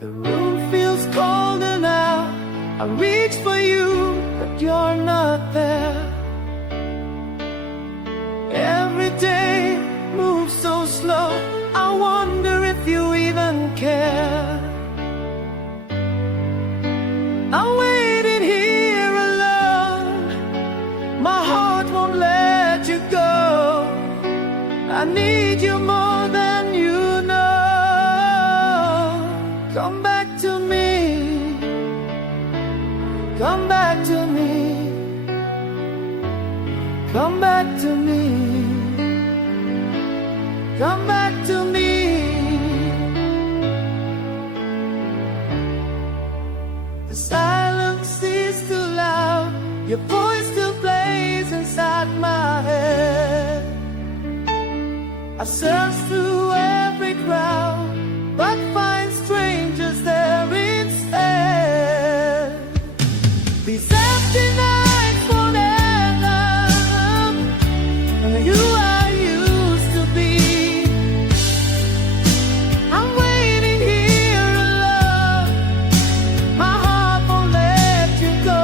The room feels colder now. I reach for you, but you're not there. Every day moves so slow. I wonder if you even care. I'm waiting here alone. My heart won't let you go. I need you more than you know. Come back to me. Come back to me. Come back to me. Come back to me. The silence is too loud. Your voice still plays inside my head. I search through every crowd, but find strangers there instead. These empty nights won't end up, and you I used to be. I'm waiting here alone. My heart won't let you go.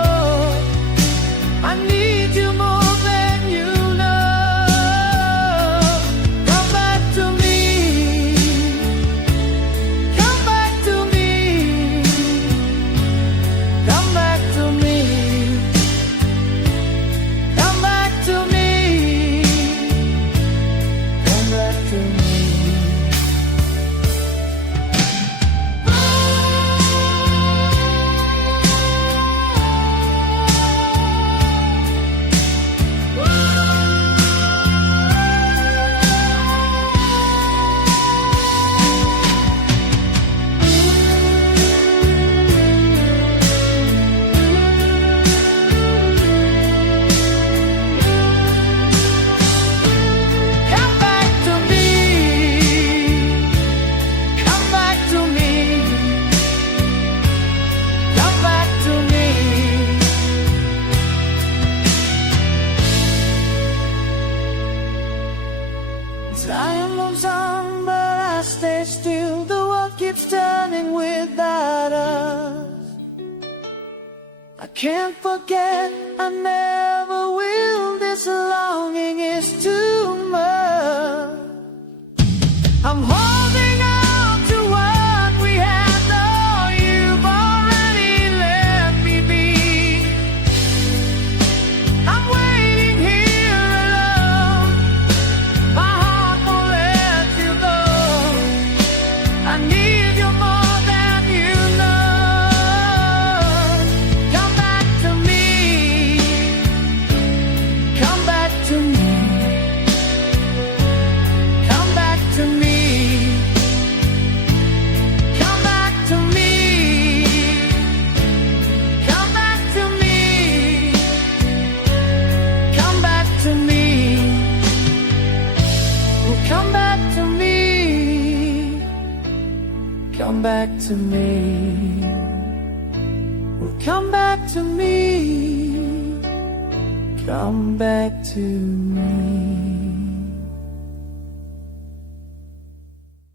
I need you more than you know. Come back to me. Come back to me. Come back to me. Come back to me. Come back to me. Come back to me. Come back to me. Come back to me. I am lonesome, but I stay still. The world keeps turning without us. I can't forget, I never will. This longing is too much. I'm holding on to what we had, though you've already let me be. I'm waiting here alone. My heart won't let you go. I need you more than you know. Come back to me. Come back to me. Come back to me. Come back to me. Come back to me. Come back to me. Oh, come back to me. Come back to me. Oh, come back to me. Come back to me.